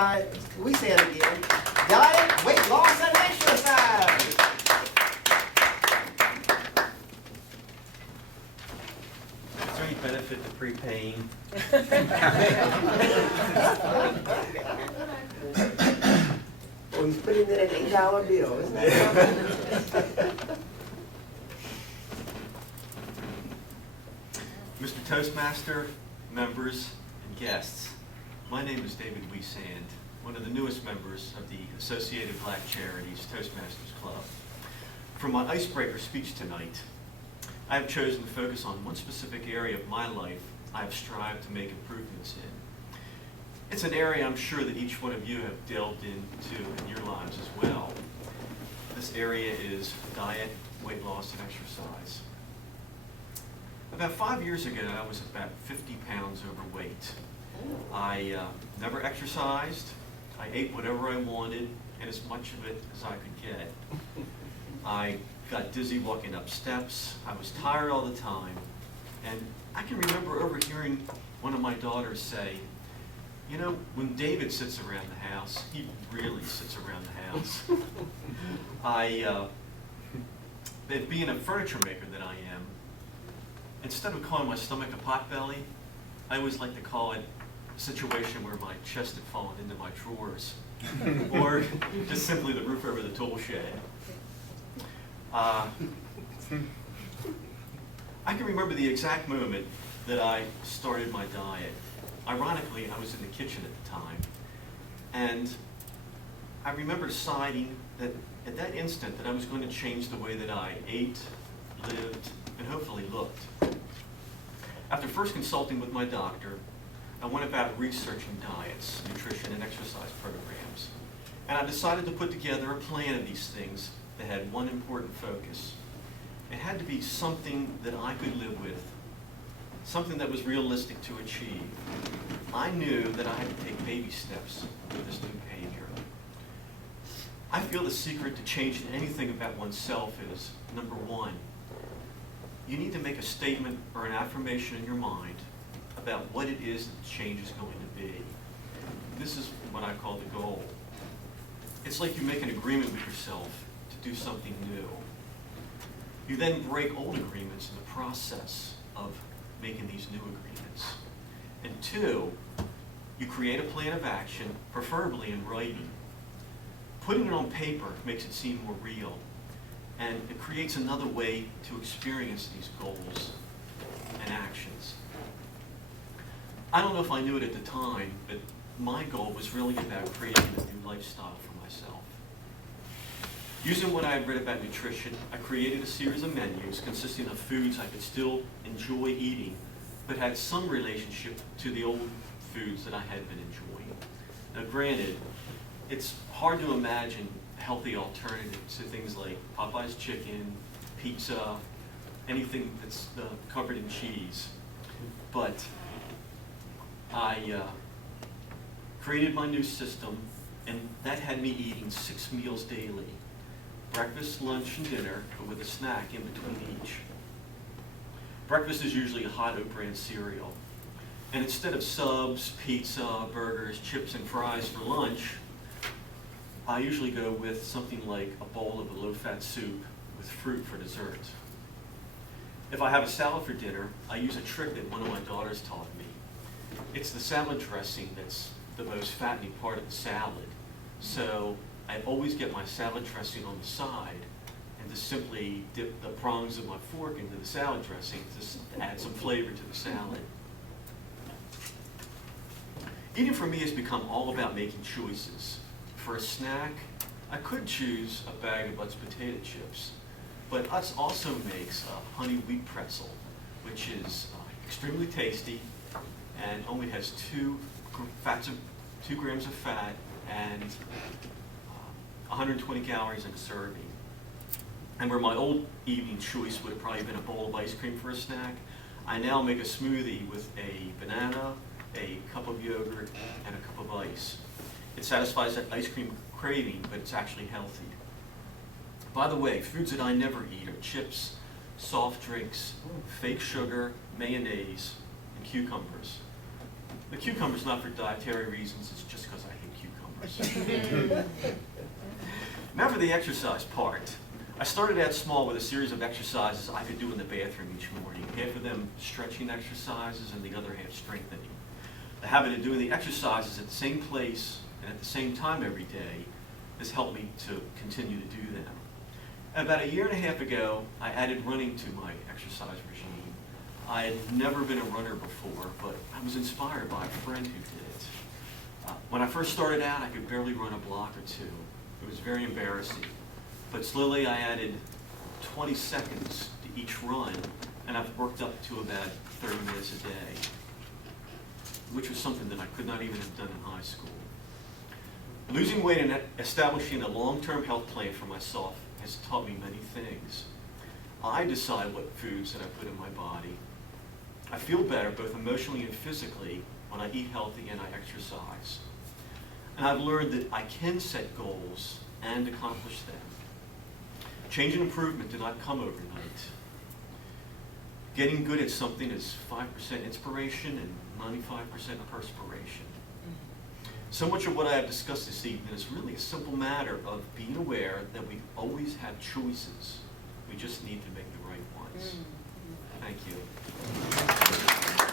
We say it again. Diet, weight loss, and exercise. Is there any benefit to prepaying? Well, he's putting in an $8 bill, isn't that something? Mr. Toastmaster, members, and guests, my name is David Wiesand, one of the newest members of the Associated Black Charities Toastmasters Club. For my icebreaker speech tonight, I have chosen to focus on one specific area of my life I have strived to make improvements in. It's an area I'm sure that each one of you have delved into in your lives as well. This area is diet, weight loss, and exercise. About 5 years ago, I was about 50 pounds overweight. I never exercised. I ate whatever I wanted and as much of it as I could get. I got dizzy walking up steps. I was tired all the time. And I can remember overhearing one of my daughters say, "You know, when David sits around the house, he really sits around the house." Being a furniture maker that I am, instead of calling my stomach a potbelly, I always like to call it a situation where my chest had fallen into my drawers, or just simply the roof over the tool shed. I can remember the exact moment that I started my diet. Ironically, I was in the kitchen at the time, and I remember deciding that at that instant that I was going to change the way that I ate, lived, and hopefully looked. After first consulting with my doctor, I went about researching diets, nutrition, and exercise programs. And I decided to put together a plan of these things that had one important focus. It had to be something that I could live with, something that was realistic to achieve. I knew that I had to take baby steps with this new behavior. I feel the secret to changing anything about oneself is, number one, you need to make a statement or an affirmation in your mind about what it is that the change is going to be. This is what I call the goal. It's like you make an agreement with yourself to do something new. You then break old agreements in the process of making these new agreements. And two, you create a plan of action, preferably in writing. Putting it on paper makes it seem more real, and it creates another way to experience these goals and actions. I don't know if I knew it at the time, but my goal was really about creating a new lifestyle for myself. Using what I had read about nutrition, I created a series of menus consisting of foods I could still enjoy eating, but had some relationship to the old foods that I had been enjoying. Now granted, it's hard to imagine healthy alternatives to things like Popeye's chicken, pizza, anything that's covered in cheese. But I created my new system, and that had me eating 6 meals daily. Breakfast, lunch, and dinner, but with a snack in between each. Breakfast is usually a hot oat bran cereal. And instead of subs, pizza, burgers, chips, and fries for lunch, I usually go with something like a bowl of a low-fat soup with fruit for dessert. If I have a salad for dinner, I use a trick that one of my daughters taught me. It's the salad dressing that's the most fattening part of the salad. So I always get my salad dressing on the side and just simply dip the prongs of my fork into the salad dressing to add some flavor to the salad. Eating for me has become all about making choices. For a snack, I could choose a bag of Utz potato chips, but Utz also makes a honey wheat pretzel, which is extremely tasty and only has 2 grams of fat and 120 calories in a serving. And where my old evening choice would have probably been a bowl of ice cream for a snack, I now make a smoothie with a banana, a cup of yogurt, and a cup of ice. It satisfies that ice cream craving, but it's actually healthy. By the way, foods that I never eat are chips, soft drinks, fake sugar, mayonnaise, and cucumbers. The cucumber's not for dietary reasons, it's just because I hate cucumbers. Now for the exercise part. I started out small with a series of exercises I could do in the bathroom each morning. Half of them stretching exercises and the other half strengthening. The habit of doing the exercises at the same place and at the same time every day has helped me to continue to do them. And about 1.5 years ago, I added running to my exercise regime. I had never been a runner before, but I was inspired by a friend who did it. When I first started out, I could barely run a block or two. It was very embarrassing. But slowly I added 20 seconds to each run, and I've worked up to about 30 minutes a day, which was something that I could not even have done in high school. Losing weight and establishing a long-term health plan for myself has taught me many things. I decide what foods that I put in my body. I feel better both emotionally and physically when I eat healthy and I exercise. And I've learned that I can set goals and accomplish them. Change and improvement do not come overnight. Getting good at something is 5% inspiration and 95% perspiration. So much of what I have discussed this evening is really a simple matter of being aware that we always have choices. We just need to make the right ones. Thank you.